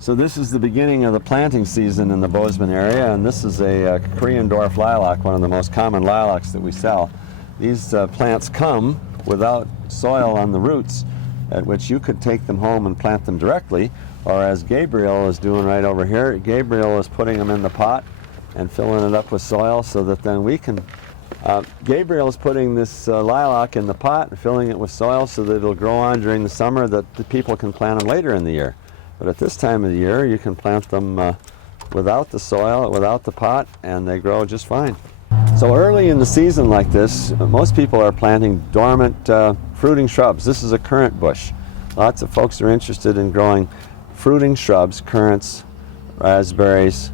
So this is the beginning of the planting season in the Bozeman area, and this is a Korean Dwarf lilac, one of the most common lilacs that we sell. These plants come without soil on the roots, at which you could take them home and plant them directly, or as Gabriel is doing right over here, Gabriel is putting them in the pot and filling it up with soil so that then we can, Gabriel is putting this lilac in the pot and filling it with soil so that it'll grow on during the summer, that the people can plant them later in the year. But at this time of the year, you can plant them without the soil, without the pot, and they grow just fine. So early in the season like this, most people are planting dormant fruiting shrubs. This is a currant bush. Lots of folks are interested in growing fruiting shrubs, currants, raspberries,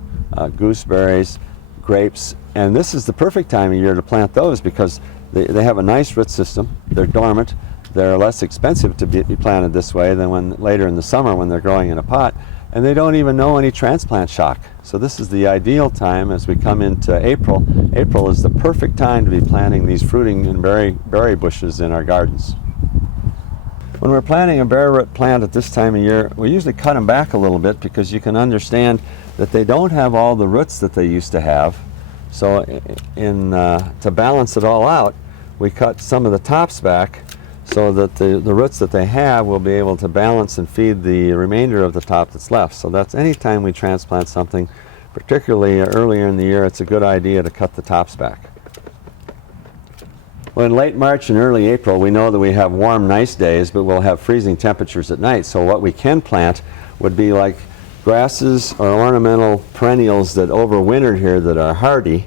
gooseberries, grapes, and this is the perfect time of year to plant those because they have a nice root system, they're dormant, they're less expensive to be planted this way than when later in the summer when they're growing in a pot, and they don't even know any transplant shock. So this is the ideal time as we come into April. April is the perfect time to be planting these fruiting and berry bushes in our gardens. When we're planting a bare root plant at this time of year, we usually cut them back a little bit because you can understand that they don't have all the roots that they used to have. So to balance it all out, we cut some of the tops back so that the roots that they have will be able to balance and feed the remainder of the top that's left. So that's any time we transplant something, particularly earlier in the year, it's a good idea to cut the tops back. Well, in late March and early April, we know that we have warm, nice days, but we'll have freezing temperatures at night. So what we can plant would be like grasses or ornamental perennials that overwintered here that are hardy,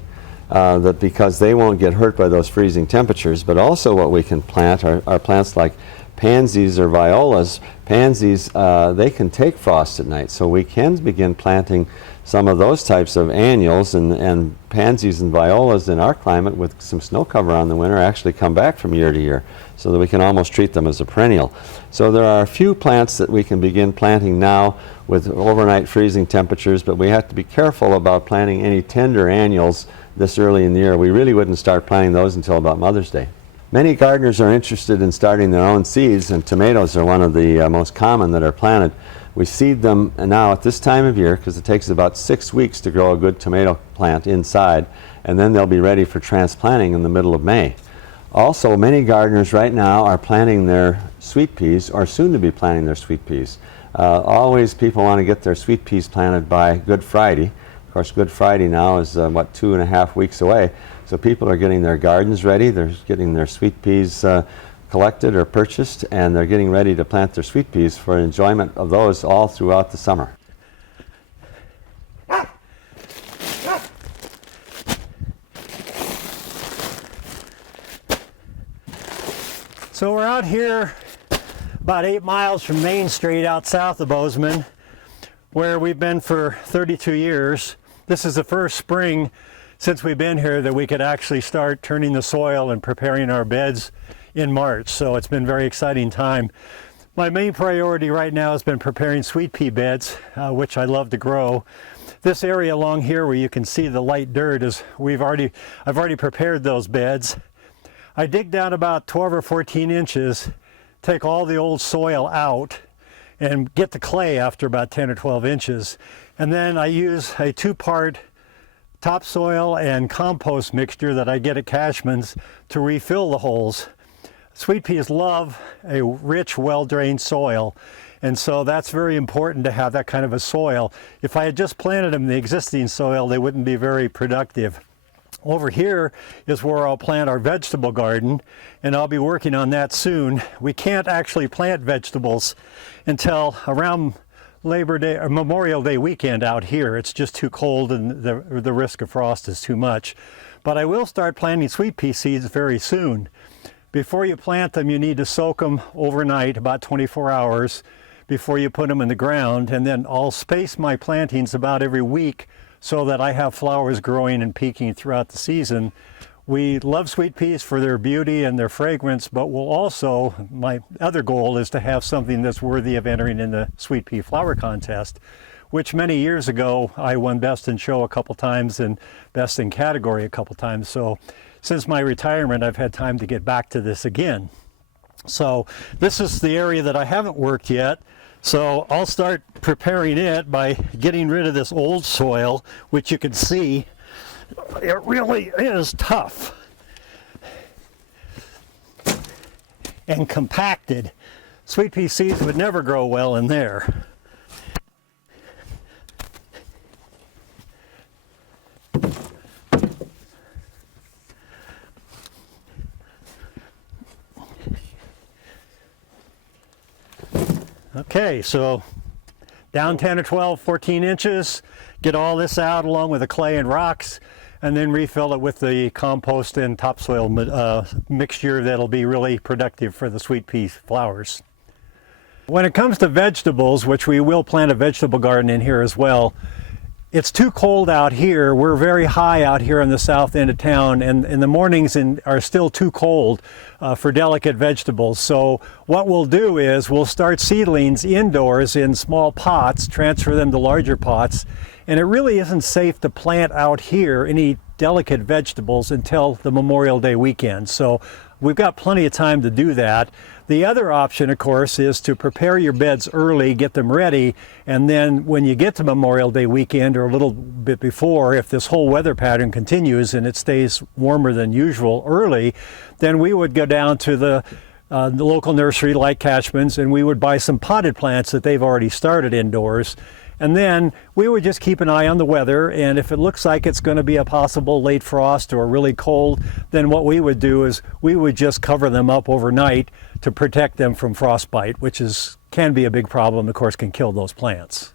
that because they won't get hurt by those freezing temperatures. But also what we can plant are plants like pansies or violas. Pansies, they can take frost at night, so we can begin planting some of those types of annuals, and pansies and violas in our climate with some snow cover on the winter actually come back from year to year, so that we can almost treat them as a perennial. So there are a few plants that we can begin planting now with overnight freezing temperatures, but we have to be careful about planting any tender annuals this early in the year. We really wouldn't start planting those until about Mother's Day. Many gardeners are interested in starting their own seeds, and tomatoes are one of the most common that are planted. We seed them now at this time of year because it takes about 6 weeks to grow a good tomato plant inside, and then they'll be ready for transplanting in the middle of May. Also, many gardeners right now are planting their sweet peas, or soon to be planting their sweet peas. Always people want to get their sweet peas planted by Good Friday. Of course, Good Friday now is, 2.5 weeks away. So people are getting their gardens ready, they're getting their sweet peas collected or purchased, and they're getting ready to plant their sweet peas for enjoyment of those all throughout the summer. So we're out here about 8 miles from Main Street out south of Bozeman, where we've been for 32 years. This is the first spring since we've been here that we could actually start turning the soil and preparing our beds in March. So it's been a very exciting time. My main priority right now has been preparing sweet pea beds, which I love to grow. This area along here where you can see the light dirt is I've already prepared those beds. I dig down about 12 or 14 inches, take all the old soil out, and get the clay after about 10 or 12 inches. And then I use a 2-part topsoil and compost mixture that I get at Cashman's to refill the holes. Sweet peas love a rich, well-drained soil, and so that's very important to have that kind of a soil. If I had just planted them in the existing soil, they wouldn't be very productive. Over here is where I'll plant our vegetable garden, and I'll be working on that soon. We can't actually plant vegetables until around Labor Day or Memorial Day weekend out here. It's just too cold and the risk of frost is too much. But I will start planting sweet pea seeds very soon. Before you plant them, you need to soak them overnight, about 24 hours, before you put them in the ground. And then I'll space my plantings about every week so that I have flowers growing and peaking throughout the season. We love sweet peas for their beauty and their fragrance, but we'll also, my other goal is to have something that's worthy of entering in the sweet pea flower contest, which many years ago I won Best in Show a couple times and Best in Category a couple times. So since my retirement, I've had time to get back to this again. So this is the area that I haven't worked yet. So I'll start preparing it by getting rid of this old soil, which you can see it really is tough and compacted. Sweet pea seeds would never grow well in there. Okay, so down 10 or 12, 14 inches, get all this out along with the clay and rocks, and then refill it with the compost and topsoil mixture that'll be really productive for the sweet pea flowers. When it comes to vegetables, which we will plant a vegetable garden in here as well, it's too cold out here. We're very high out here on the south end of town, and the mornings are still too cold for delicate vegetables. So what we'll do is we'll start seedlings indoors in small pots, transfer them to larger pots, and it really isn't safe to plant out here any delicate vegetables until the Memorial Day weekend. So we've got plenty of time to do that. The other option, of course, is to prepare your beds early, get them ready, and then when you get to Memorial Day weekend or a little bit before, if this whole weather pattern continues and it stays warmer than usual early, then we would go down to the local nursery like Cashman's, and we would buy some potted plants that they've already started indoors. And then we would just keep an eye on the weather, and if it looks like it's going to be a possible late frost or really cold, then what we would do is we would just cover them up overnight to protect them from frostbite, which can be a big problem, of course, can kill those plants.